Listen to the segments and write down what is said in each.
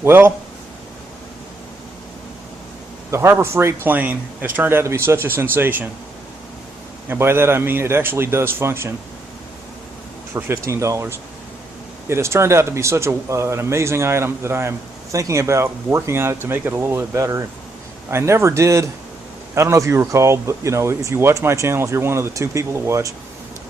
Well, the Harbor Freight plane has turned out to be such a sensation, and by that I mean it actually does function for $15. It has turned out to be such an amazing item that I am thinking about working on it to make it a little bit better. I never did. I don't know if you recall, but if you watch my channel, if you're one of the 2 people that watch,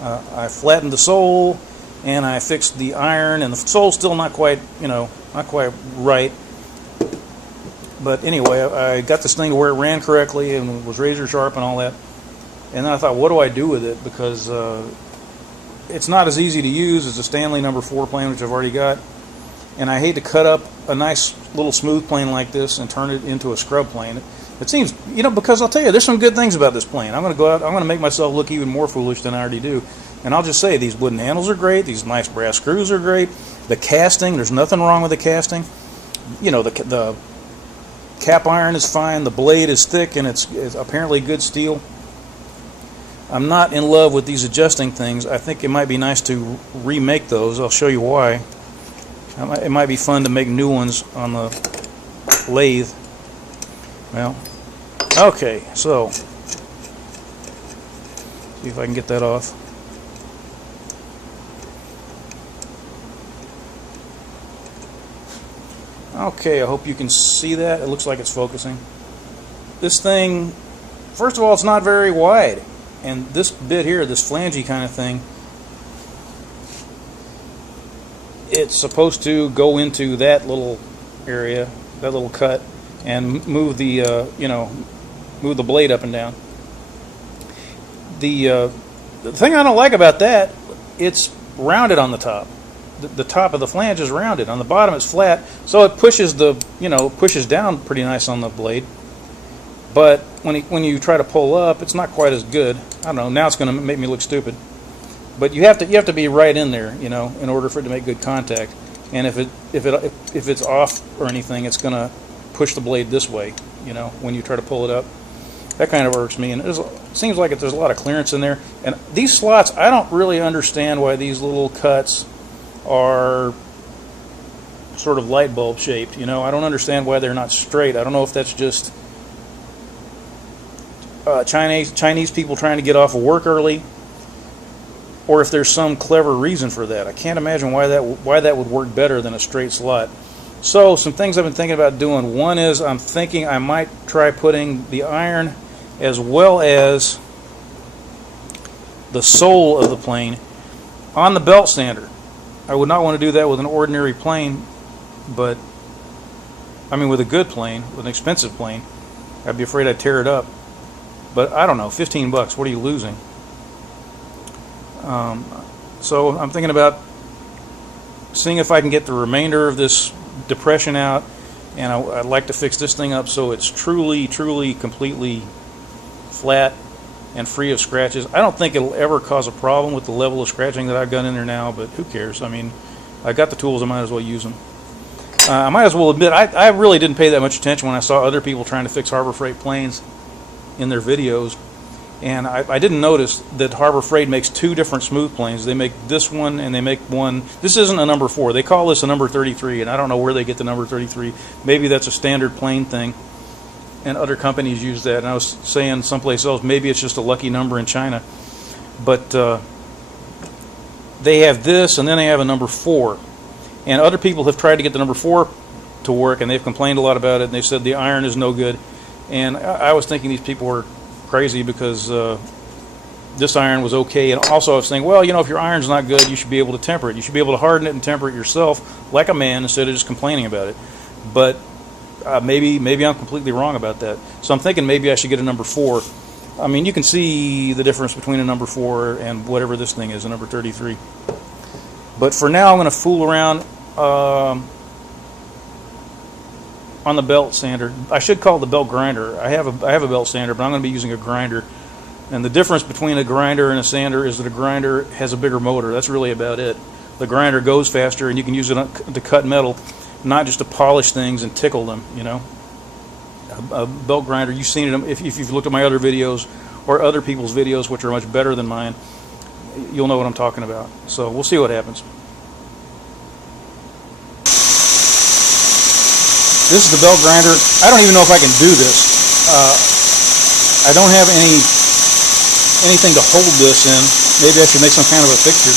I flattened the sole and I fixed the iron, and the sole's still not quite right. But anyway, I got this thing to where it ran correctly and was razor sharp and all that. And then I thought, what do I do with it? Because it's not as easy to use as a Stanley number 4 plane, which I've already got. And I hate to cut up a nice little smooth plane like this and turn it into a scrub plane. It seems, because I'll tell you, there's some good things about this plane. I'm going to go out, I'm going to make myself look even more foolish than I already do. And I'll just say, these wooden handles are great, these nice brass screws are great, the casting, there's nothing wrong with the casting. The cap iron is fine, the blade is thick, and it's apparently good steel. I'm not in love with these adjusting things. I think it might be nice to remake those. I'll show you why. It might be fun to make new ones on the lathe. Well, okay, so see if I can get that off. Okay, I hope you can see that. It looks like it's focusing. This thing, first of all, it's not very wide. And this bit here, this flangey kind of thing, it's supposed to go into that little area, that little cut, and move the move the blade up and down. The thing I don't like about that, it's rounded on the top. The top of the flange is rounded. On the bottom it's flat, so it pushes pushes down pretty nice on the blade. But when you try to pull up, it's not quite as good. I don't know. Now it's going to make me look stupid. But you have to be right in there, in order for it to make good contact. And if it's off or anything, it's going to push the blade this way, when you try to pull it up. That kind of irks me. And it seems like there's a lot of clearance in there. And these slots, I don't really understand why these little cuts are sort of light bulb shaped. I don't understand why they're not straight. I don't know if that's just Chinese people trying to get off of work early, or if there's some clever reason for that. I can't imagine why that would work better than a straight slot. So some things I've been thinking about doing. One is I'm thinking I might try putting the iron as well as the sole of the plane on the belt sander. I would not want to do that with an ordinary plane, but with a good plane, with an expensive plane. I'd be afraid I'd tear it up. But I don't know, $15, what are you losing? So I'm thinking about seeing if I can get the remainder of this depression out, and I'd like to fix this thing up so it's truly, completely flat and free of scratches. I don't think it'll ever cause a problem with the level of scratching that I've got in there now, but who cares? I got the tools, I might as well use them. I might as well admit, I really didn't pay that much attention when I saw other people trying to fix Harbor Freight planes in their videos, and I didn't notice that Harbor Freight makes 2 different smooth planes. They make this one, and they make one. This isn't a number 4. They call this a number 33, and I don't know where they get the number 33. Maybe that's a standard plane thing, and other companies use that. And I was saying someplace else, maybe it's just a lucky number in China. But they have this, and then they have a number 4. And other people have tried to get the number 4 to work, and they've complained a lot about it, and they said the iron is no good. And I was thinking these people were crazy because this iron was okay. And also I was saying, well, if your iron's not good, you should be able to temper it. You should be able to harden it and temper it yourself like a man instead of just complaining about it. But maybe I'm completely wrong about that. So I'm thinking maybe I should get a number 4. You can see the difference between a number 4 and whatever this thing is, a number 33. But for now, I'm going to fool around on the belt sander. I should call it the belt grinder. I have a belt sander, but I'm going to be using a grinder. And the difference between a grinder and a sander is that a grinder has a bigger motor. That's really about it. The grinder goes faster, and you can use it to cut metal, not just to polish things and tickle them. A belt grinder, you've seen it if you've looked at my other videos or other people's videos, which are much better than mine. You'll know what I'm talking about. So we'll see what happens. This is the belt grinder. I don't even know if I can do this. I don't have anything to hold this in. Maybe I should make some kind of a fixture.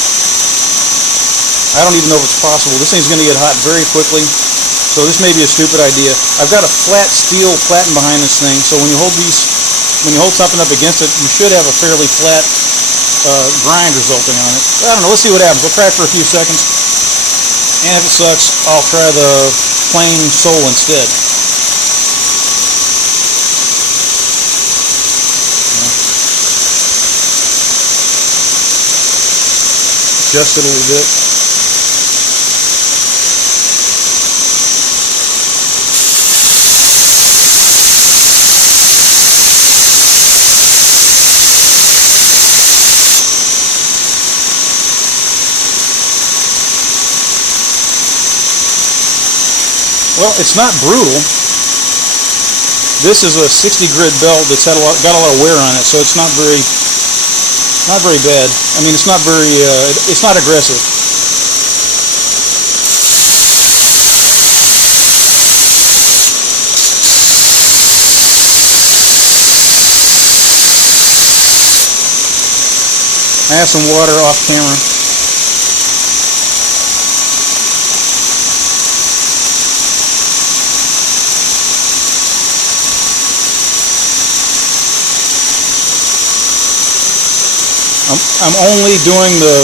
I don't even know if it's possible. This thing's going to get hot very quickly, so this may be a stupid idea. I've got a flat steel platen behind this thing, so when you hold something up against it, you should have a fairly flat grind resulting on it. I don't know. Let's see what happens. We'll try it for a few seconds, and if it sucks, I'll try the plain sole instead. Adjust it a little bit. Well, it's not brutal. This is a 60 grit belt that's got a lot of wear on it, so it's not very bad. I mean, it's not aggressive. I have some water off camera. I'm only doing the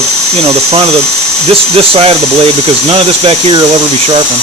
front of this side of the blade, because none of this back here will ever be sharpened.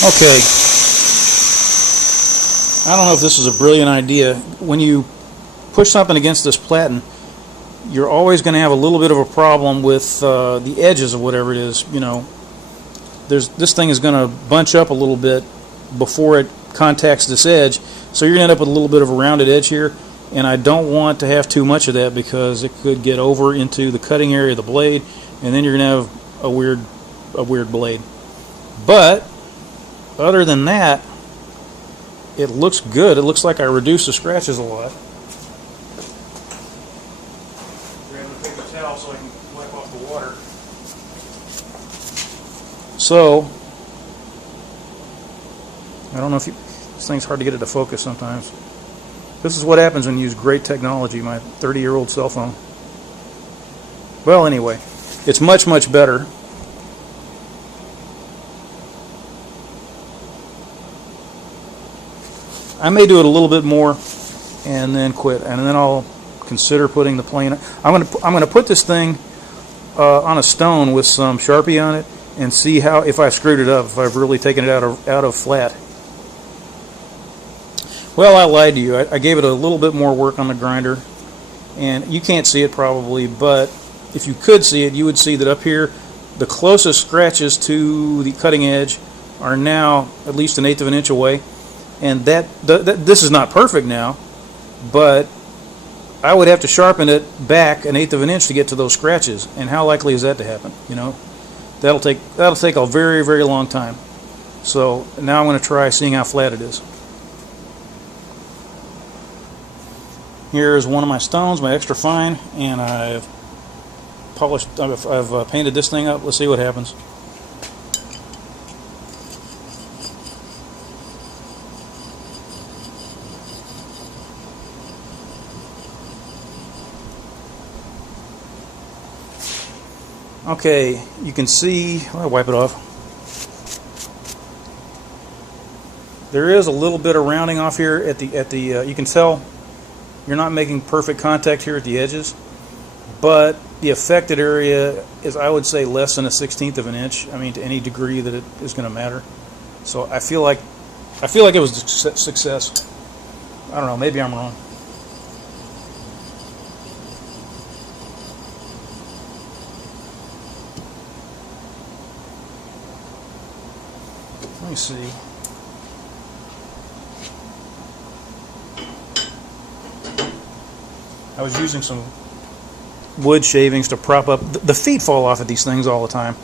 Okay, I don't know if this is a brilliant idea. When you push something against this platen, you're always going to have a little bit of a problem with the edges of whatever it is. You know, this thing is going to bunch up a little bit before it contacts this edge, so you're going to end up with a little bit of a rounded edge here, and I don't want to have too much of that, because it could get over into the cutting area of the blade, and then you're going to have a weird blade. But other than that, it looks good. It looks like I reduced the scratches a lot. Grab a paper towel so I can wipe off the water. So, I don't know if this thing's hard to get it to focus sometimes. This is what happens when you use great technology, my 30-year-old cell phone. Well, anyway, it's much, much better. I may do it a little bit more and then quit, and then I'll consider putting the plane. I'm gonna put this thing on a stone with some Sharpie on it and see how, if I've screwed it up, if I've really taken it out of flat. Well, I lied to you. I gave it a little bit more work on the grinder, And you can't see it probably, but if you could see it, you would see that up here, the closest scratches to the cutting edge are now at least 1/8 of an inch away. And this is not perfect now, but I would have to sharpen it back 1/8 of an inch to get to those scratches. And how likely is that to happen? You know, that'll take a very, very long time. So now I'm going to try seeing how flat it is. Here's one of my stones, my extra fine, and I've painted this thing up. Let's see what happens. Okay, you can see, I'll wipe it off. There is a little bit of rounding off here at the you can tell you're not making perfect contact here at the edges, but the affected area is, I would say, less than 1/16 of an inch. I mean, to any degree that it is going to matter. So I feel like it was a success. I don't know, maybe I'm wrong. Let me see. I was using some wood shavings to prop up. The feet fall off of these things all the time.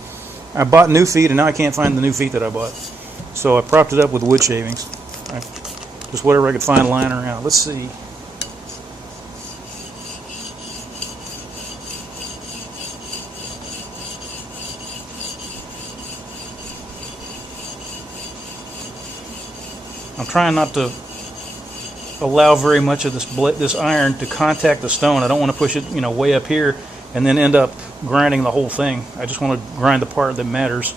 I bought new feet, and now I can't find the new feet that I bought. So I propped it up with wood shavings. Just whatever I could find lying around. Let's see. I'm trying not to allow very much of this iron to contact the stone. I don't want to push it, way up here and then end up grinding the whole thing. I just want to grind the part that matters,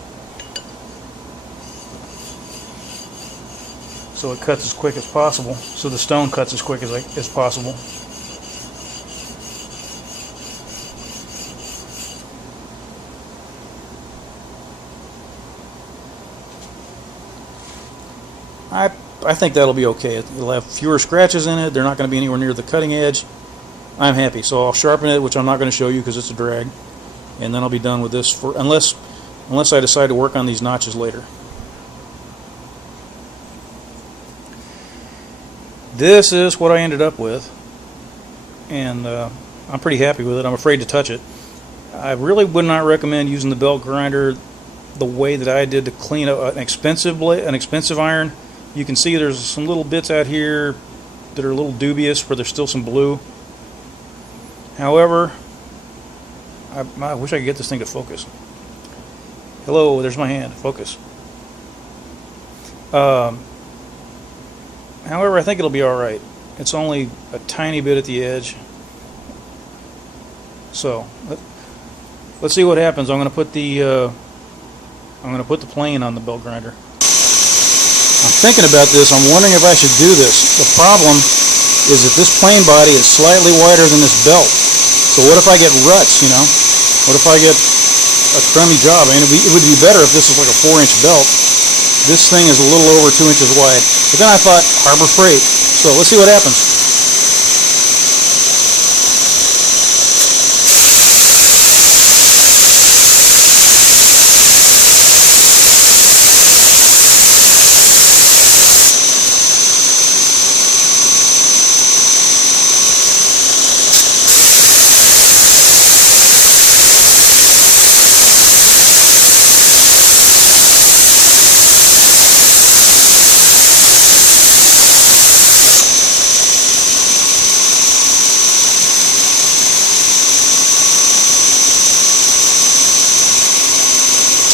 so it cuts as quick as possible. So the stone cuts as quick as possible. I think that'll be okay. It'll have fewer scratches in it. They're not going to be anywhere near the cutting edge. I'm happy. So I'll sharpen it, which I'm not going to show you because it's a drag. And then I'll be done with this, unless I decide to work on these notches later. This is what I ended up with. And I'm pretty happy with it. I'm afraid to touch it. I really would not recommend using the belt grinder the way that I did to clean up an expensive iron. You can see there's some little bits out here that are a little dubious where there's still some blue. However, I wish I could get this thing to focus. Hello, there's my hand. Focus. However, I think it'll be alright. It's only a tiny bit at the edge. So, let's see what happens. I'm going to put the plane on the belt grinder. I'm thinking about this. I'm wondering if I should do this. The problem is that this plane body is slightly wider than this belt. So what if I get ruts, What if I get a crummy job? I mean, it would be better if this was like a 4-inch belt. This thing is a little over 2 inches wide. But then I thought, Harbor Freight. So let's see what happens.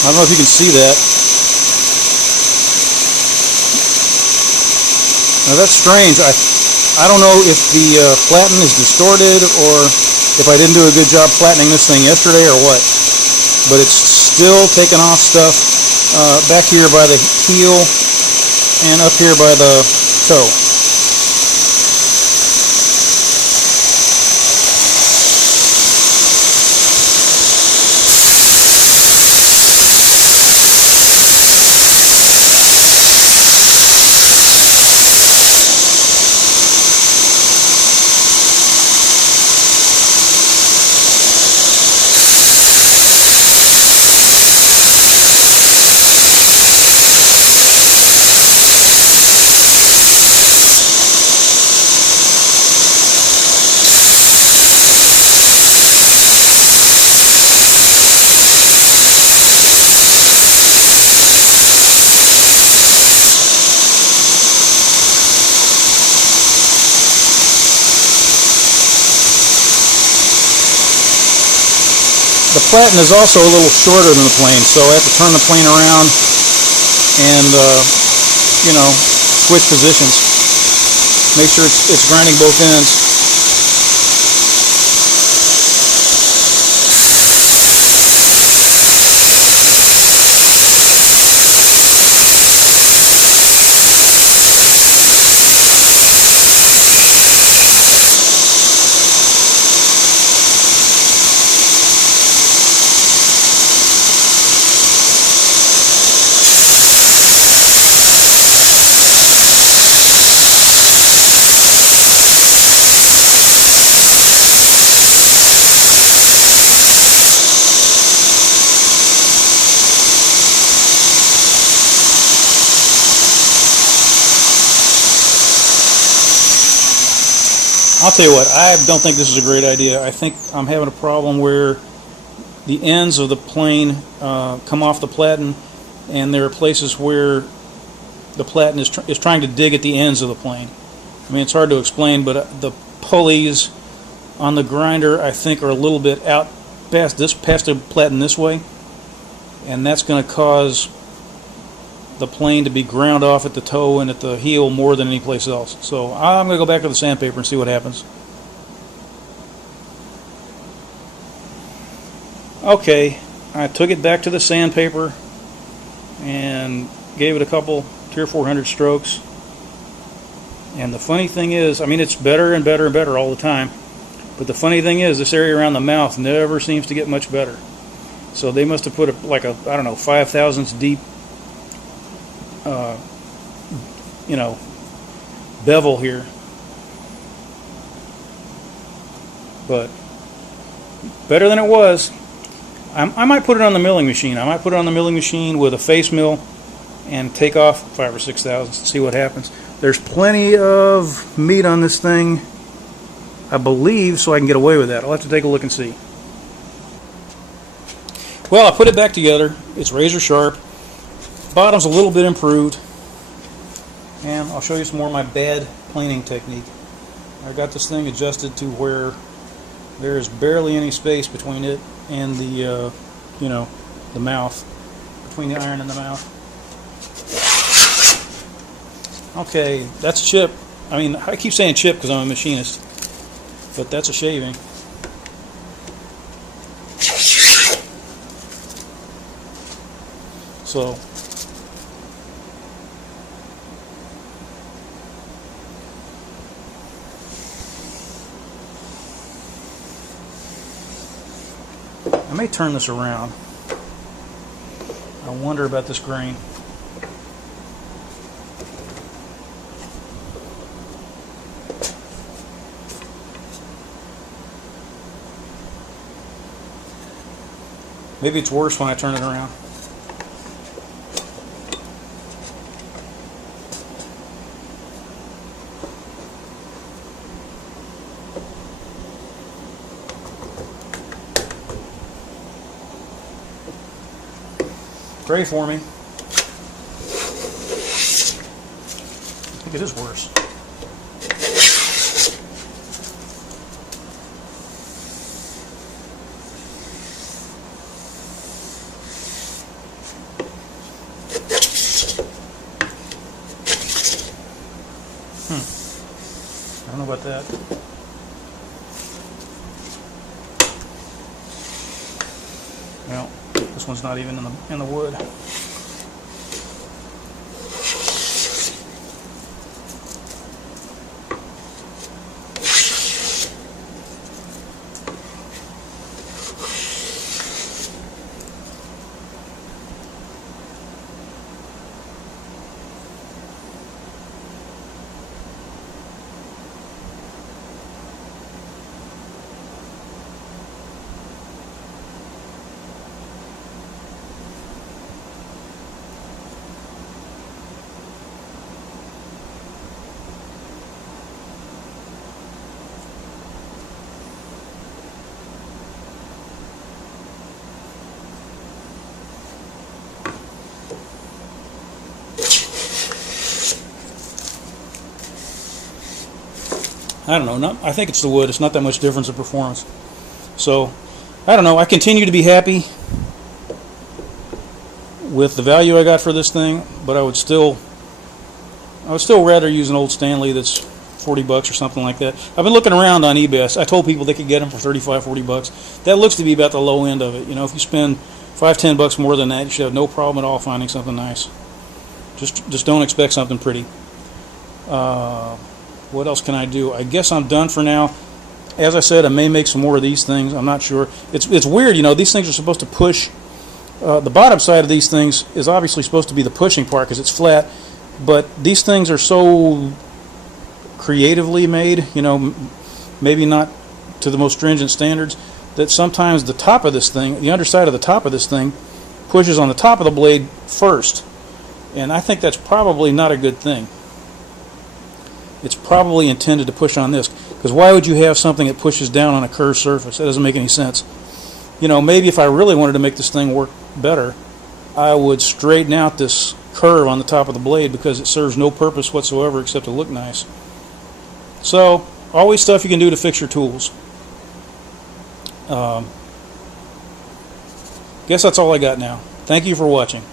I don't know if you can see that. Now that's strange. I don't know if the platen is distorted or if I didn't do a good job flattening this thing yesterday or what. But it's still taking off stuff back here by the heel and up here by the toe. The platen is also a little shorter than the plane, so I have to turn the plane around and switch positions. Make sure it's grinding both ends. I'll tell you what, I don't think this is a great idea. I think I'm having a problem where the ends of the plane come off the platen, and there are places where the platen is trying to dig at the ends of the plane. I mean, it's hard to explain, but the pulleys on the grinder, I think, are a little bit out past the platen this way, and that's going to cause the plane to be ground off at the toe and at the heel more than any place else. So I'm going to go back to the sandpaper and see what happens. Okay, I took it back to the sandpaper and gave it a couple, 300 or 400 strokes. And the funny thing is, I mean, it's better and better and better all the time. But the funny thing is, this area around the mouth never seems to get much better. So they must have put like a, I don't know, 5/1000 deep bevel here. But better than it was. I might put it on the milling machine. I might put it on the milling machine with a face mill and take off 5 or 6 thousandths and see what happens. There's plenty of meat on this thing, I believe, so I can get away with that. I'll have to take a look and see. Well, I put it back together. It's razor sharp. Bottom's a little bit improved. And I'll show you some more of my bad planing technique. I got this thing adjusted to where there is barely any space between it and the the mouth, between the iron and the mouth. Okay, that's chip. I mean, I keep saying chip because I'm a machinist, but that's a shaving. So I may turn this around. I wonder about this grain. Maybe it's worse when I turn it around. Pray for me. I think it is worse. I don't know about that. Well, this one's not even in the wood. I don't know. I think it's the wood. It's not that much difference in performance. So I don't know. I continue to be happy with the value I got for this thing, but I would still rather use an old Stanley that's 40 bucks or something like that. I've been looking around on eBay. I told people they could get them for 35, 40 bucks. That looks to be about the low end of it. You know, if you spend 5, 10 bucks more than that, you should have no problem at all finding something nice. Just don't expect something pretty. What else can I do? I guess I'm done for now. As I said, I may make some more of these things. I'm not sure. It's weird, you know. These things are supposed to push. The bottom side of these things is obviously supposed to be the pushing part because it's flat. But these things are so creatively made, you know, maybe not to the most stringent standards, that sometimes the top of this thing, the underside of the top of this thing, pushes on the top of the blade first. And I think that's probably not a good thing. It's probably intended to push on this. Because why would you have something that pushes down on a curved surface? That doesn't make any sense. You know, maybe if I really wanted to make this thing work better, I would straighten out this curve on the top of the blade because it serves no purpose whatsoever except to look nice. So, always stuff you can do to fix your tools. Guess that's all I got now. Thank you for watching.